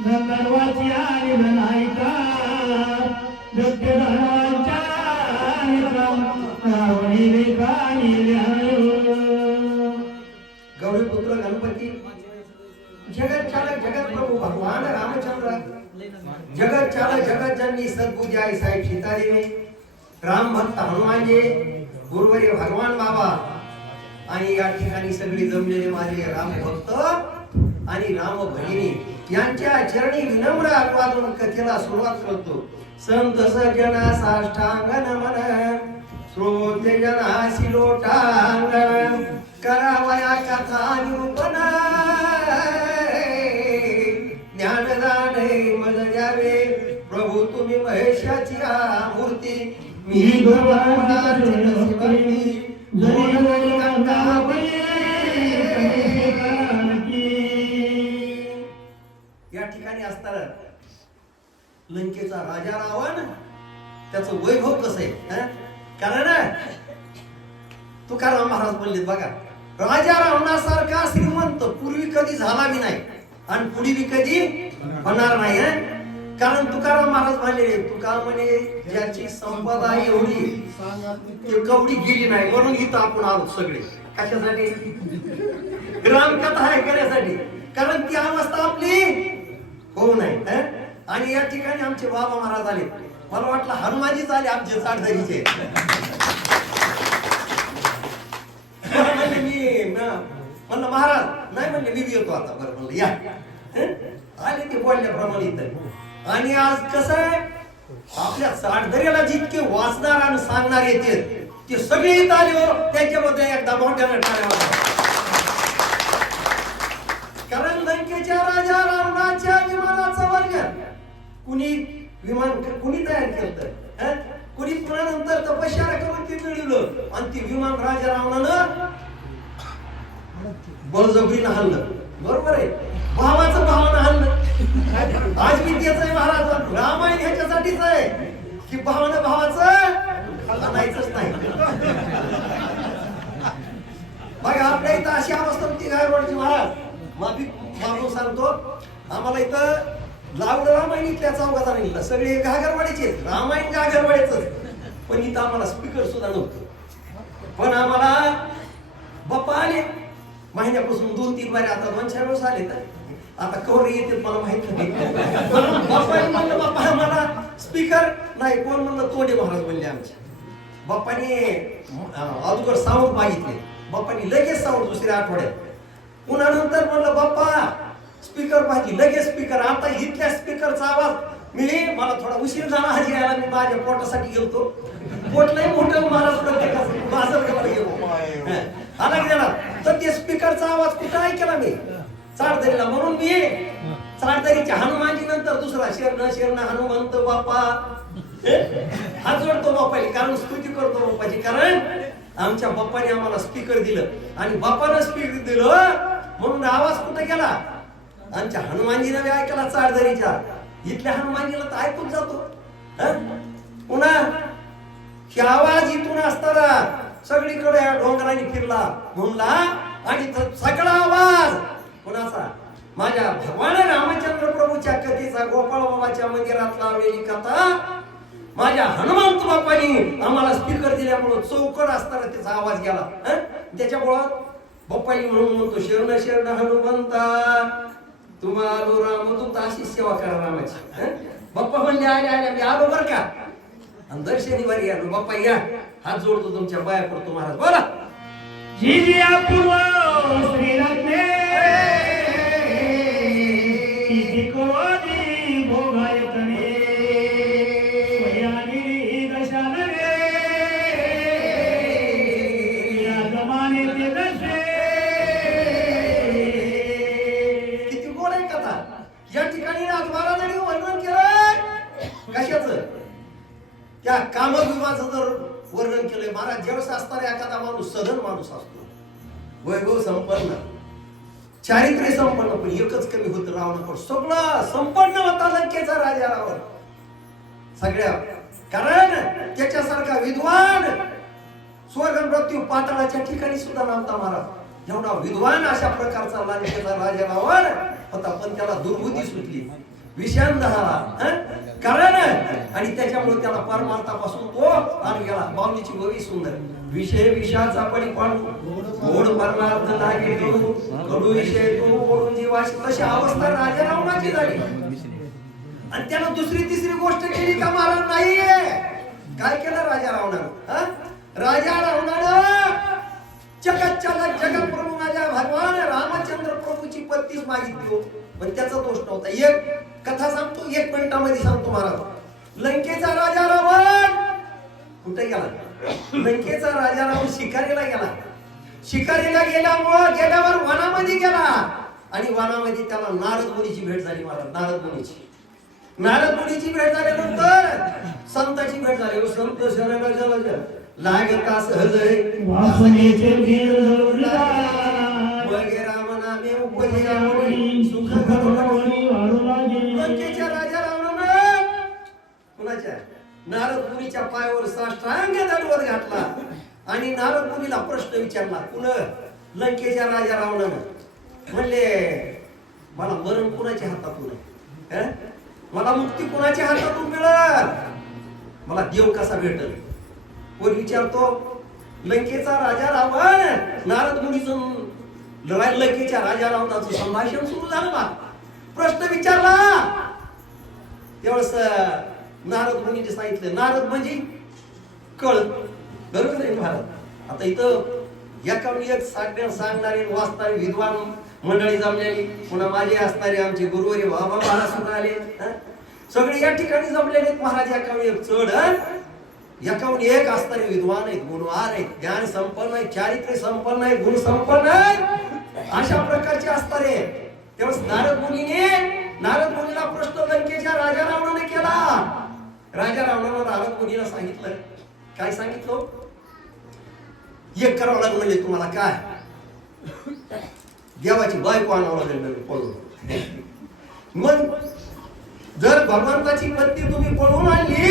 गंधर्वाची आणि नायिका दत्तधनाच्या रावणी रेखाणी गौरीपुत्र गणपती. जगत चालक जगत प्रभू भगवान रामचंद्र. जगत चालक जगत जननी सद्बुद्धी आई साहेब सीतादेवी. राम भक्त हनुमानजी गुरुवरी भगवान बाबा. आणि या ठिकाणी सगळे जमलेले माझे राम भक्त आणि राम भगिनी यांच्या चरणी विनम्र अभिवादन कथेला सुरुवात करतो. संत सजना साष्टांग नमन श्रोते जनासी लोटांगण करावया कथा निरूपण. ज्ञानदान मज द्यावे प्रभू तुम्ही महेशाची मूर्ती मी भगवानाची या ठिकाणी असताना लंकेचा राजा रावण त्याचं वैभव कसं आहे कारण तुकाराम महाराज बोललेत बघा राजा रावणासारखा श्रीमंत पूर्वी कधी झाला बी नाही आणि पुढे बी कधी होणार नाही कारण तुकाराम महाराज म्हणले तुका म्हणे ज्याची संपदा एवढी ती कवडी गेली नाही म्हणून इथं आपण आलो सगळे. कशासाठी? ग्रामकथा आहे करण्यासाठी. कारण ती अवस्था आपली होऊ नये आणि या ठिकाणी आमचे बाबा महाराज आले मला वाटलं हनुमानजीच आले आमचे चाडधरीचे म्हणले मी म्हणलं महाराज नाही म्हणले मी येतो आता. बरं म्हणलं या. आले ते बोलल्याप्रमाणे इथं. आणि आज कसं आहे? आपल्या चाडधरीला जितके वाचणार आणि सांगणार येते ते सगळे इथं आले हो. एकदा मोठ्यानं टाळ्या बळजबरीनं हल्लं. बरोबर आहे. भावाचं भावानं हल्लं. आज मी तेच आहे महाराज. रामायण ह्याच्यासाठीच आहे. की भावानं भावाचं आणायचंच नाही. बघा आपल्या इथं अशी अवस्था होती गायवाडची महाराज? माफी मागून सांगतो. आम्हाला इथं लावलं रामायण इथल्या चौघाचा निघला सगळे घागरवाडीचे रामायण घागरवाडीच पण इथं आम्हाला स्पीकर सुद्धा नव्हतं. पण आम्हाला बाप्पा आले महिन्यापासून दोन तीन बारे आता दोन चार वेळेस आले तर आता कवर येते मला माहीत नाही बाप्पाने म्हणलं बाप्पा आम्हाला स्पीकर नाही कोण म्हणलं तोंडे महाराज म्हणले आमच्या बाप्पाने अगोदर साऊंड मागितले बाप्पाने लगेच साऊंड दुसऱ्या आठवड्यात पुन्हा नंतर म्हणलं बाप्पा स्पीकर पाहिजे लगेच स्पीकर आता इथल्या स्पीकरचा आवाज मी मला थोडा उशीर झाला हजी यायला मी माझ्या पोटासाठी गेलतो पोट नाही मोठं महाराज प्रत्येकाचं माझं गेलं गेलो हं. आला देणार तर ते स्पीकरचा आवाज कुठं ऐकला मी? चारदरीला म्हणून मी. चारदरीच्या हनुमानजी नंतर दुसरा शेरण शेरण हनुमंत बाप्पा. हा? जोडतो बाप्पाची कारण स्तुती करतो बाप्पाची कारण आमच्या बाप्पाने आम्हाला स्पीकर दिलं. आणि बापानं स्पीकर दिलं म्हणून आवाज कुठं गेला? आमच्या हनुमानजीनं बी ऐकला चारदरीच्या इथल्या हनुमानजीला तर ऐकून जातो. पुन्हा ही आवाज इथून असताना सगळीकडे या डोंगराने फिरला म्हणला आणि सगळा आवाज कोणाचा? माझ्या भगवान रामचंद्र प्रभूच्या कथेचा गोपाळ बाबाच्या मंदिरात लावलेली कथा. माझ्या हनुमंत बाप्पानी आम्हाला स्पीकर दिल्यामुळं चौकड असताना त्याचा आवाज गेला. हं? त्याच्यामुळं बाप्पानी म्हणून म्हणतो शरण शरण हनुमंता तुम्हाला रामदूत अशी सेवा करा रामाची. बाप्पा म्हणले आले आले. मी आलो बरं का? आणि दर शनिवारी या बाप्पा या. हात जोडतो तुमच्या पाया पडतो महाराज. बोला. जी जी आपण केलंय. महाराज ज्यावेळेस असणारा एखादा माणूस सधन माणूस असतो वैभव संपन्न. चारित्र्य संपन्न पण एकच कमी होत रावणाकडे सगळं संपन्न होता लंकेचा राजा रावण सगळ्या कारण त्याच्यासारखा विद्वान स्वर्ग मृत्यू पाताळाच्या ठिकाणी सुद्धा नव्हता महाराज. एवढा विद्वान अशा प्रकारचा लंकेचा राजा रावण होता पण त्याला दुर्बुद्धी सुटली. विषाण झाला कारण आणि त्याच्यामुळे त्याला परमार्थापासून तो आणि गेला बावलीची गोवी सुंदर. विषय विषाचा पडी पाडू गोड परमार्थ लागे कडू कडू विषय तो. ओढून जीवाशी तशी अवस्था राजा रावणाची झाली. आणि त्यानं दुसरी तिसरी गोष्ट केली का महाराज? नाहीये. काय केलं राजा रावणानं? राजा रावणानं जगत जगत प्रभू माझ्या भगवान. रामचंद्र प्रभूची पत्तीच मागितली पण त्याचा दोष नव्हता. एक कथा सांगतो एक मिनिटामध्ये सांगतो महाराज. लंकेचा राजा रावण! कुठे गेला? लंकेचा राजा रावण शिकारीला गेला. शिकारीला गेल्यामुळं गेल्यावर वनामध्ये गेला. आणि वनामध्ये त्याला नारद मुनीची भेट झाली महाराज नारद मुनीची नारद मुनीची भेट झाल्यानंतर संताची भेट झाली. संत शरण लागता सहज वासनेचे वीर नारद मुनीच्या पायावर साष्टांग दंडवत घातला. आणि नारद मुनीला प्रश्न विचारला कुण? लंकेच्या राजा रावणानं. म्हणले मला मरण कुणाच्या हातातून मला मुक्ती कुणाच्या हातातून मिळेल? मला देव कसा भेटल? कोण विचारतो लंकेचा राजा रावण. नारद मुनीचं लढाई लंकेच्या राजा रावणाचं संभाषण सुरू झालं प्रश्न विचारला त्यावेळेस नारद मुनीने सांगितलं नारद म्हणजे कळ. बरोबर आहे महाराज? आता इथं एका एक सांगण्या सांगणारे वाचणारे विद्वान मंडळी जमलेली पुन्हा माझे असणारे आमचे गुरुवारी बाबा महाराज सुद्धा आले. सगळे या ठिकाणी जमलेले आहेत महाराज एका एक चढ. हं? एकाहून एक असणारे विद्वान आहेत गुणवान आहेत ज्ञान संपन्न आहे चारित्र्य संपन्न आहे गुण संपन्न आहे अशा प्रकारचे असणारे तेव्हा नारद मुनीने नारद मुनीला प्रश्न लंकेच्या राजा रावणाने केला. राजा रावणाला रावण मुनीला सांगितलं? काय सांगितलं? एक करावं लागलं म्हणजे तुम्हाला काय? देवाची बायको आणावं लागेल म्हणजे पळून. मग जर भगवंताची पत्नी तुम्ही पळून आणली